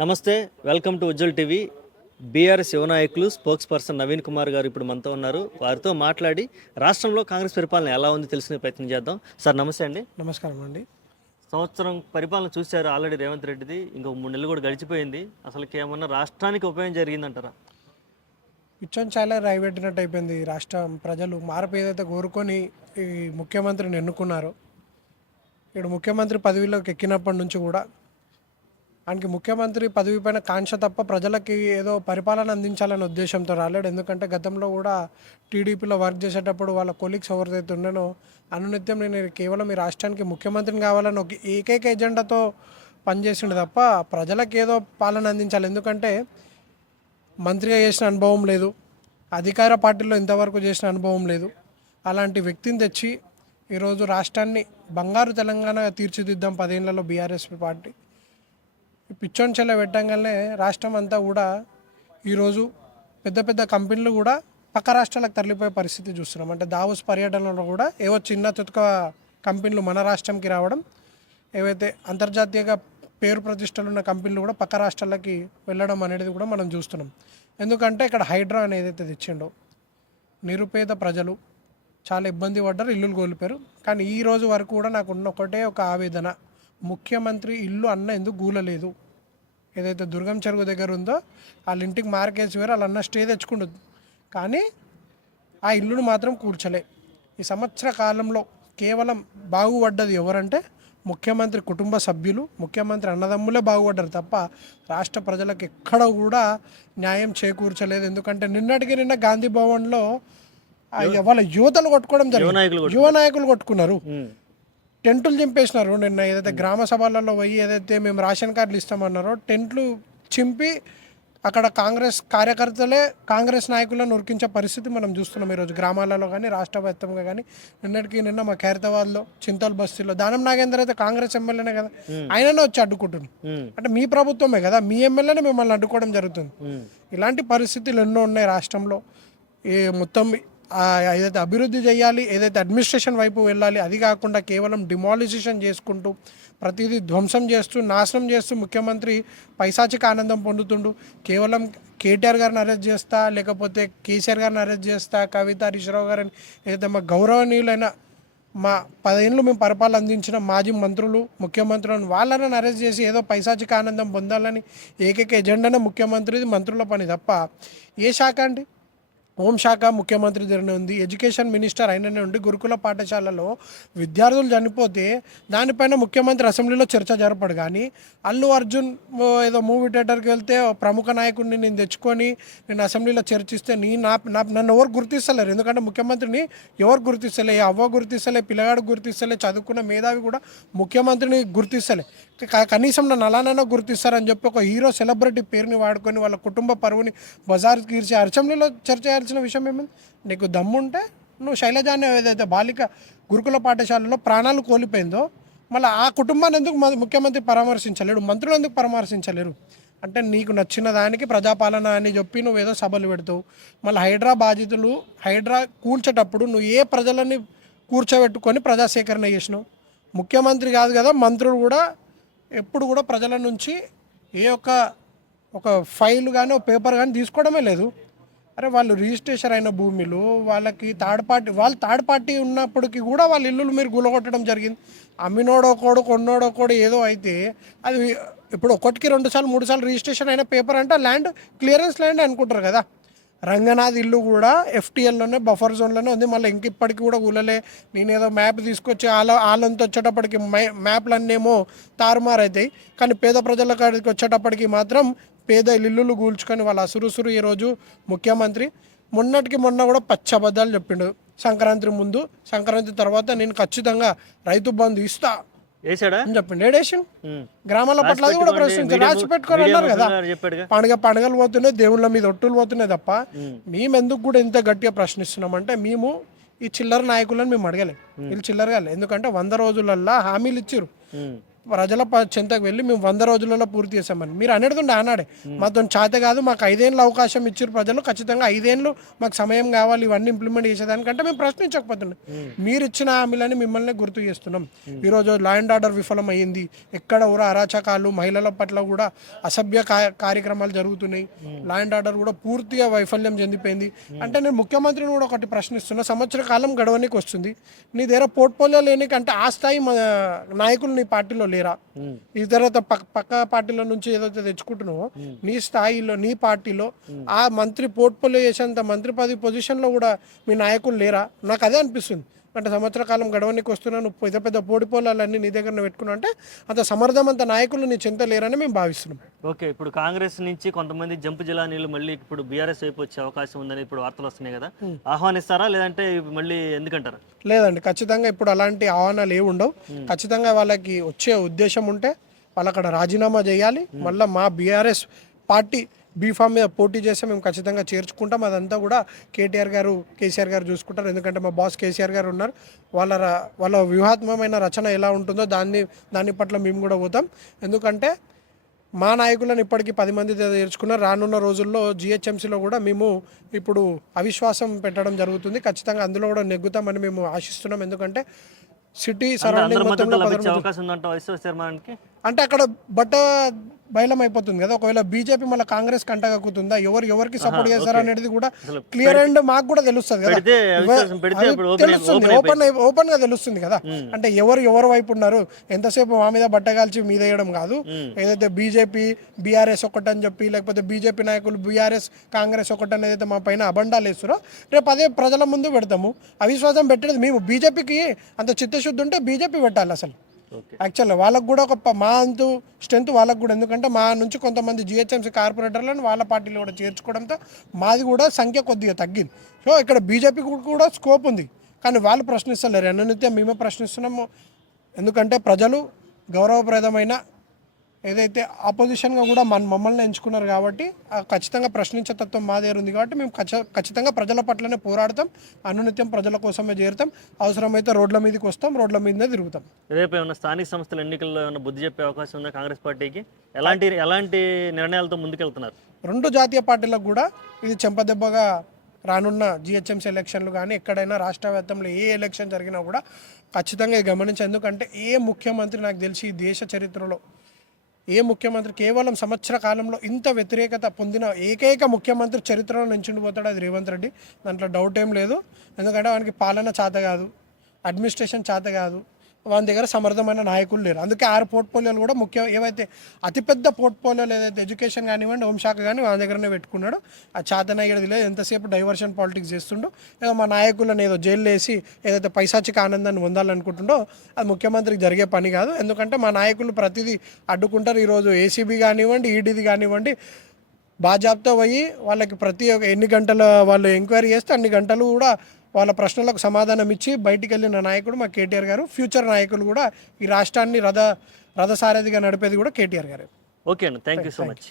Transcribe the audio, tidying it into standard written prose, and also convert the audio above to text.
నమస్తే, welcome to Ujjwal TV. BRS యువ నాయకులు స్పోక్స్ పర్సన్ నవీన్ కుమార్ గారు ఇప్పుడు మనతో ఉన్నారు. వారితో మాట్లాడి రాష్ట్రంలో కాంగ్రెస్ పరిపాలన ఎలా ఉంది తెలుసుకునే ప్రయత్నం చేద్దాం. సార్ నమస్తే అండి. నమస్కారం అండి. సంవత్సరం పరిపాలన చూశారు ఆల్రెడీ రేవంత్ రెడ్డిది, ఇంకో 3 నెలలు కూడా గడిచిపోయింది. అసలుకి ఏమన్నా రాష్ట్రానికి ఉపయోగం జరిగిందంటారా? ఇచ్చొని చాలా రాయిపెట్టినట్టు అయిపోయింది. రాష్ట్రం ప్రజలు మార్పు ఏదైతే కోరుకొని ఈ ముఖ్యమంత్రిని ఎన్నుకున్నారో, ఇప్పుడు ముఖ్యమంత్రి పదవిలోకి ఎక్కినప్పటి నుంచి కూడా ఆయనకి ముఖ్యమంత్రి పదవి పైన కాంక్ష తప్ప ప్రజలకి ఏదో పరిపాలన అందించాలనే ఉద్దేశంతో రాలేడు. ఎందుకంటే గతంలో కూడా టీడీపీలో వర్క్ చేసేటప్పుడు వాళ్ళ కొలీగ్స్ ఎవరిదైతే ఉండేనో అనునిత్యం నేను కేవలం ఈ రాష్ట్రానికి ముఖ్యమంత్రిని కావాలని ఒక ఏకైక ఎజెండాతో పనిచేసిండు తప్ప ప్రజలకు ఏదో పాలన అందించాలి. ఎందుకంటే మంత్రిగా చేసిన అనుభవం లేదు, అధికార పార్టీలో ఇంతవరకు చేసిన అనుభవం లేదు. అలాంటి వ్యక్తిని తెచ్చి ఈరోజు రాష్ట్రాన్ని బంగారు తెలంగాణగా తీర్చిదిద్దాం 10 ఏళ్లలో బీఆర్ఎస్ పార్టీ పిచ్చోన్ చెల్ల పెట్టంగానే రాష్ట్రం అంతా కూడా ఈరోజు పెద్ద పెద్ద కంపెనీలు కూడా పక్క రాష్ట్రాలకు తరలిపోయే పరిస్థితి చూస్తున్నాం. అంటే దావోస్ పర్యటనలో కూడా ఏవో చిన్న చుతుక కంపెనీలు మన రాష్ట్రంకి రావడం, ఏవైతే అంతర్జాతీయంగా పేరు ప్రతిష్టలు ఉన్న కంపెనీలు కూడా పక్క రాష్ట్రాలకి వెళ్ళడం అనేది కూడా మనం చూస్తున్నాం. ఎందుకంటే ఇక్కడ హైడ్రా అనేది ఏదైతే తెచ్చిండో నిరుపేద ప్రజలు చాలా ఇబ్బంది పడ్డారు, ఇల్లులు కోల్పోయారు. కానీ ఈ రోజు వరకు కూడా నాకు ఉన్న ఒకటే ఒక ఆవేదన, ముఖ్యమంత్రి ఇల్లు అన్న ఎందుకు గూలలేదు. ఏదైతే దుర్గం చెరువు దగ్గర ఉందో వాళ్ళ ఇంటికి మార్కేసి వేరు, వాళ్ళ అన్న స్టే తెచ్చుకుంటుంది, కానీ ఆ ఇల్లును మాత్రం కూర్చలే. ఈ సంవత్సర కాలంలో కేవలం బాగుపడ్డది ఎవరంటే ముఖ్యమంత్రి కుటుంబ సభ్యులు, ముఖ్యమంత్రి అన్నదమ్ములే బాగుపడ్డారు తప్ప రాష్ట్ర ప్రజలకు ఎక్కడ కూడా న్యాయం చేకూర్చలేదు. ఎందుకంటే నిన్న గాంధీ భవన్లో వాళ్ళ యువతలు కొట్టుకోవడం జరిగింది, యువ నాయకులు కొట్టుకున్నారు, టెంటులు చింపేసినారు. నిన్న ఏదైతే గ్రామ సభలలో పోయి ఏదైతే మేము రేషన్ కార్డులు ఇస్తామన్నారో టెంట్లు చింపి అక్కడ కాంగ్రెస్ కార్యకర్తలే కాంగ్రెస్ నాయకులను ఉరికించే పరిస్థితి మనం చూస్తున్నాం ఈరోజు గ్రామాలలో కానీ రాష్ట్ర వ్యాప్తంగా కానీ. నిన్న మా ఖైరతాబాద్లో చింతల్ బస్తీలో దానం నాగేందర్ అయితే కాంగ్రెస్ ఎమ్మెల్యేనే కదా, ఆయననే వచ్చి అడ్డుకుంటున్నాం. అంటే మీ ప్రభుత్వమే కదా, మీ ఎమ్మెల్యేనే మిమ్మల్ని అడ్డుకోవడం జరుగుతుంది. ఇలాంటి పరిస్థితులు ఎన్నో ఉన్నాయి రాష్ట్రంలో. ఈ మొత్తం ఏదైతే అభివృద్ధి చేయాలి, ఏదైతే అడ్మినిస్ట్రేషన్ వైపు వెళ్ళాలి, అది కాకుండా కేవలం డిమాలిజేషన్ చేసుకుంటూ ప్రతిదీ ధ్వంసం చేస్తూ నాశనం చేస్తూ ముఖ్యమంత్రి పైశాచిక ఆనందం పొందుతుండు. కేవలం కేటీఆర్ గారిని అరెస్ట్ చేస్తా, లేకపోతే కేసీఆర్ గారిని అరెస్ట్ చేస్తా, కవిత హరీశ్రావు గారిని ఏదైతే మా గౌరవనీయులైన మా 10 ఏళ్ళు మేము పరిపాలన అందించిన మాజీ మంత్రులు ముఖ్యమంత్రులను వాళ్ళని అరెస్ట్ చేసి ఏదో పైశాచిక ఆనందం పొందాలని ఏకైక ఎజెండానే ముఖ్యమంత్రిది, మంత్రుల పని తప్ప ఏ శాఖ అండి? హోంశాఖ ముఖ్యమంత్రి దగ్గరనే ఉంది, ఎడ్యుకేషన్ మినిస్టర్ అయిననే ఉండి గురుకుల పాఠశాలలో విద్యార్థులు చనిపోతే దానిపైన ముఖ్యమంత్రి అసెంబ్లీలో చర్చ జరపడు. కానీ అల్లు అర్జున్ ఏదో మూవీ థియేటర్కి వెళ్తే ప్రముఖ నాయకుడిని నేను తెచ్చుకొని నేను అసెంబ్లీలో చర్చిస్తే నన్ను ఎవరు గుర్తిస్తలేరు. ఎందుకంటే ముఖ్యమంత్రిని ఎవరు గుర్తిస్తలే, అవ్వ గుర్తిస్తలే, పిల్లగాడు గుర్తిస్తలే, చదువుకున్న మేధావి కూడా ముఖ్యమంత్రిని గుర్తిస్తలే. కనీసం నన్ను అలానైనా గుర్తిస్తారని చెప్పి ఒక హీరో సెలబ్రిటీ పేరుని వాడుకొని వాళ్ళ కుటుంబ పరువుని బజారు తీర్చి అసెంబ్లీలో చర్చ చేయాల్సిన విషయం ఏమైంది? నీకు దమ్ముంటే నువ్వు శైలజాన్ని ఏదైతే బాలిక గురుకుల పాఠశాలలో ప్రాణాలు కోల్పోయిందో మళ్ళీ ఆ కుటుంబాన్ని ఎందుకు ముఖ్యమంత్రి పరామర్శించలేడు, మంత్రులు ఎందుకు పరామర్శించలేరు? అంటే నీకు నచ్చిన దానికి ప్రజాపాలన అని చెప్పి నువ్వు ఏదో సభలు పెడతావు. మళ్ళీ హైడ్రా బాధితులు హైడ్రా కూల్చేటప్పుడు నువ్వు ఏ ప్రజలని కూర్చోబెట్టుకొని ప్రజాసేకరణ చేసినావు? ముఖ్యమంత్రి కాదు కదా, మంత్రులు కూడా ఎప్పుడు కూడా ప్రజల నుంచి ఏ ఒక ఫైల్ కానీ ఒక పేపర్ కానీ తీసుకోవడమే లేదు. అరే వాళ్ళు రిజిస్ట్రేషన్ అయిన భూమిలు వాళ్ళకి థర్డ్ పార్టీ ఉన్నప్పటికీ కూడా వాళ్ళ ఇల్లులు మీరు గులగొట్టడం జరిగింది. అమ్మినోడో కోడు కొన్నోడో కోడు ఏదో అయితే అది ఇప్పుడు 1కి 2 సార్లు 3 సార్లు రిజిస్ట్రేషన్ అయిన పేపర్ అంటే ల్యాండ్ క్లియరెన్స్ ల్యాండ్ అనుకుంటారు కదా. రంగనాథ్ ఇల్లు కూడా ఎఫ్టీఎల్లోనే బఫర్ జోన్లోనే ఉంది, మళ్ళీ ఇప్పటికి కూడా కూలలే. నేనేదో మ్యాప్ తీసుకొచ్చి వాళ్ళంతా వచ్చేటప్పటికి మ్యాప్లన్నీ తారుమారైతాయి, కానీ పేద ప్రజల కాడికి వచ్చేటప్పటికి మాత్రం పేద ఇల్లులు కూల్చుకొని వాళ్ళ అసురుసురు ఈరోజు ముఖ్యమంత్రి. మొన్న కూడా పచ్చబద్దాలు చెప్పిండు. సంక్రాంతి ముందు, సంక్రాంతి తర్వాత నేను ఖచ్చితంగా రైతు బంధు ఇస్తా అని చెప్పిండు. ఏడేషన్ గ్రామాల పట్ల అది కూడా ప్రశ్నించారు, రాసి పెట్టుకొని అన్నారు కదా. పండుగలు పోతున్నాయి, దేవుళ్ళ మీద ఒట్టులు పోతున్నాయి తప్ప మేము ఎందుకు కూడా ఇంత గట్టిగా ప్రశ్నిస్తున్నామంటే మేము ఈ చిల్లర నాయకులను మేము అడగలేం, వీళ్ళు చిల్లరగా. ఎందుకంటే 100 రోజులల్లా హామీలు ఇచ్చారు. చెంతకు వెళ్ళి మేము 100 రోజులలో పూర్తి చేసామని మీరు అనేటుండే ఆనాడే మాతో చేత కాదు, మాకు 5 ఏళ్ళు అవకాశం ఇచ్చారు ప్రజలు, ఖచ్చితంగా 5 ఏళ్ళు మాకు సమయం కావాలి ఇవన్నీ ఇంప్లిమెంట్ చేసేదానికంటే మేము ప్రశ్నించకపోతుండే. మీరు ఇచ్చిన హామీలని మిమ్మల్ని గుర్తు చేస్తున్నాం. ఈరోజు లా అండ్ ఆర్డర్ విఫలం అయ్యింది, ఎక్కడ కూడా అరాచకాలు, మహిళల పట్ల కూడా అసభ్య కార్యక్రమాలు జరుగుతున్నాయి, లా అండ్ ఆర్డర్ కూడా పూర్తిగా వైఫల్యం చెందిపోయింది. అంటే నేను ముఖ్యమంత్రిని కూడా ఒకటి ప్రశ్నిస్తున్నా, సంవత్సర కాలం గడవనికి వస్తుంది, నీ దగ్గర పోర్ట్ఫోలియో లేనికి అంటే ఆ స్థాయి నాయకులు నీ పార్టీలో లేరా? ఈ తర్వాత పక్క పార్టీల నుంచి ఏదైతే తెచ్చుకుంటున్నావో నీ స్థాయిలో నీ పార్టీలో ఆ మంత్రి పోర్ట్ఫోలియో చేసేంత మంత్రి పదవి పొజిషన్లో కూడా మీ నాయకులు లేరా? నాకు అదే అనిపిస్తుంది. అంటే సంవత్సర కాలం గడవనికి వస్తున్నాను, పెద్ద పెద్ద పోటీపోలాలన్నీ నీ దగ్గర పెట్టుకున్నా అంటే అంత సమర్థవంత నాయకులు నీ చింత లేరని మేము భావిస్తున్నాం. ఓకే, ఇప్పుడు కాంగ్రెస్ నుంచి కొంతమంది జంపు జిలానీలు మళ్ళీ ఇప్పుడు బీఆర్ఎస్ వైపు వచ్చే అవకాశం ఉందని ఇప్పుడు వార్తలు వస్తున్నాయి కదా, ఆహ్వానిస్తారా లేదంటే మళ్ళీ ఎందుకంటారా? లేదండి, ఖచ్చితంగా ఇప్పుడు అలాంటి ఆహ్వానాలు ఏమి ఉండవు. ఖచ్చితంగా వాళ్ళకి వచ్చే ఉద్దేశం ఉంటే వాళ్ళు అక్కడ రాజీనామా చేయాలి. మళ్ళీ మా బీఆర్ఎస్ పార్టీ బీఫామ్ మీద పోటీ చేస్తే మేము ఖచ్చితంగా చేర్చుకుంటాం. అదంతా కూడా కేటీఆర్ గారు, కేసీఆర్ గారు చూసుకుంటారు. ఎందుకంటే మా బాస్ కేసీఆర్ గారు ఉన్నారు. వాళ్ళ వ్యూహాత్మకమైన రచన ఎలా ఉంటుందో దాని పట్ల మేము కూడా పోతాం. ఎందుకంటే మా నాయకులను ఇప్పటికీ 10 మంది చేర్చుకున్నారు. రానున్న రోజుల్లో జిహెచ్ఎంసీలో కూడా మేము ఇప్పుడు అవిశ్వాసం పెట్టడం జరుగుతుంది. ఖచ్చితంగా అందులో కూడా నెగ్గుతామని మేము ఆశిస్తున్నాం. ఎందుకంటే సిటీ సరౌండింగ్ అంటే అక్కడ బయలం అయిపోతుంది కదా. ఒకవేళ బీజేపీ మళ్ళీ కాంగ్రెస్ కంటగక్కుతుందా, ఎవరికి సపోర్ట్ చేస్తారా అనేది కూడా క్లియర్ అండ్ మాకు కూడా తెలుస్తుంది కదా, తెలుస్తుంది, ఓపెన్ గా తెలుస్తుంది కదా. అంటే ఎవరు వైపు ఉన్నారు, ఎంతసేపు మా మీద బట్టగాల్చి మీద వేయడం కాదు. ఏదైతే బీజేపీ బీఆర్ఎస్ ఒకటని చెప్పి, లేకపోతే బీజేపీ నాయకులు బీఆర్ఎస్ కాంగ్రెస్ ఒకటని ఏదైతే మా పైన అబండాలు వేస్తారో రేపు అదే ప్రజల ముందు పెడతాము. అవిశ్వాసం పెట్టేది మేము. బీజేపీకి అంత చిత్తశుద్ధి ఉంటే బీజేపీ పెట్టాలి అసలు. యాక్చువల్గా వాళ్ళకు కూడా మా అంతు స్ట్రెంత్ వాళ్ళకు కూడా, ఎందుకంటే మా నుంచి కొంతమంది జిహెచ్ఎంసీ కార్పొరేటర్లను వాళ్ళ పార్టీలో కూడా చేర్చుకోవడంతో మాది కూడా సంఖ్య కొద్దిగా తగ్గింది. సో ఇక్కడ బీజేపీకి కూడా స్కోప్ ఉంది, కానీ వాళ్ళు ప్రశ్నిస్తలేరు. అన్ననిత్యం మేమే ప్రశ్నిస్తున్నాము. ఎందుకంటే ప్రజలు గౌరవప్రదమైన ఏదైతే ఆపోజిషన్గా కూడా మమ్మల్ని ఎంచుకున్నారు కాబట్టి ఖచ్చితంగా ప్రశ్నించే తత్వం మా దగ్గర ఉంది. కాబట్టి మేము ఖచ్చితంగా ప్రజల పట్లనే పోరాడతాం, అనునిత్యం ప్రజల కోసమే చేరుతాం. అవసరమైతే రోడ్ల మీదకి వస్తాం, రోడ్ల మీదనే తిరుగుతాం. రేపు ఏమైనా స్థానిక సంస్థల ఎన్నికల్లో ఏమైనా బుద్ధి చెప్పే అవకాశం ఉందా కాంగ్రెస్ పార్టీకి? ఎలాంటి నిర్ణయాలతో ముందుకెళ్తున్నారు? 2 జాతీయ పార్టీలకు కూడా ఇది చెంపదెబ్బగా రానున్న జిహెచ్ఎంసీ ఎలక్షన్లు కానీ ఎక్కడైనా రాష్ట్ర వ్యాప్తంలో ఏ ఎలక్షన్ జరిగినా కూడా ఖచ్చితంగా గమనించాలి. ఎందుకంటే ఏ ముఖ్యమంత్రి నాకు తెలిసి ఈ దేశ చరిత్రలో ఏ ముఖ్యమంత్రి కేవలం సంవత్సర కాలంలో ఇంత వ్యతిరేకత పొందిన ఏకైక ముఖ్యమంత్రి చరిత్రలో నించుండిపోతాడు, అది రేవంత్ రెడ్డి. దాంట్లో డౌట్ ఏం లేదు. ఎందుకంటే వానికి పాలన చేత కాదు, అడ్మినిస్ట్రేషన్ చేత కాదు, వాని దగ్గర సమర్థమైన నాయకులు లేరు. అందుకే 6 పోర్ట్ఫోలియోలు కూడా ఏవైతే అతిపెద్ద పోర్ట్ఫోలియోలు ఏదైతే ఎడ్యుకేషన్ కానివ్వండి, హోంశాఖ కానీ వాని దగ్గరనే పెట్టుకున్నాడు. ఆ చేతనయ్యేది లేదు. ఎంతసేపు డైవర్షన్ పాలిటిక్స్ చేస్తుండో, ఏదో మా నాయకులను ఏదో జైల్లో వేసి ఏదైతే పైశాచిక ఆనందాన్ని పొందాలనుకుంటుండో అది ముఖ్యమంత్రికి జరిగే పని కాదు. ఎందుకంటే మా నాయకులు ప్రతిదీ అడ్డుకుంటారు. ఈరోజు ఏసీబీ కానివ్వండి, ఈడీది కానివ్వండి, బాజాబ్తో పోయి వాళ్ళకి ప్రతి ఒక్క ఎన్ని గంటల వాళ్ళు ఎంక్వైరీ చేస్తే అన్ని గంటలు కూడా వాళ్ళ ప్రశ్నలకు సమాధానం ఇచ్చి బయటికి వెళ్ళిన నాయకుడు మా కేటీఆర్ గారు. ఫ్యూచర్ నాయకులు కూడా ఈ రాష్ట్రాన్ని రథసారథిగా నడిపేది కూడా కేటీఆర్ గారు. ఓకే అండి, థ్యాంక్ యూ సో మచ్.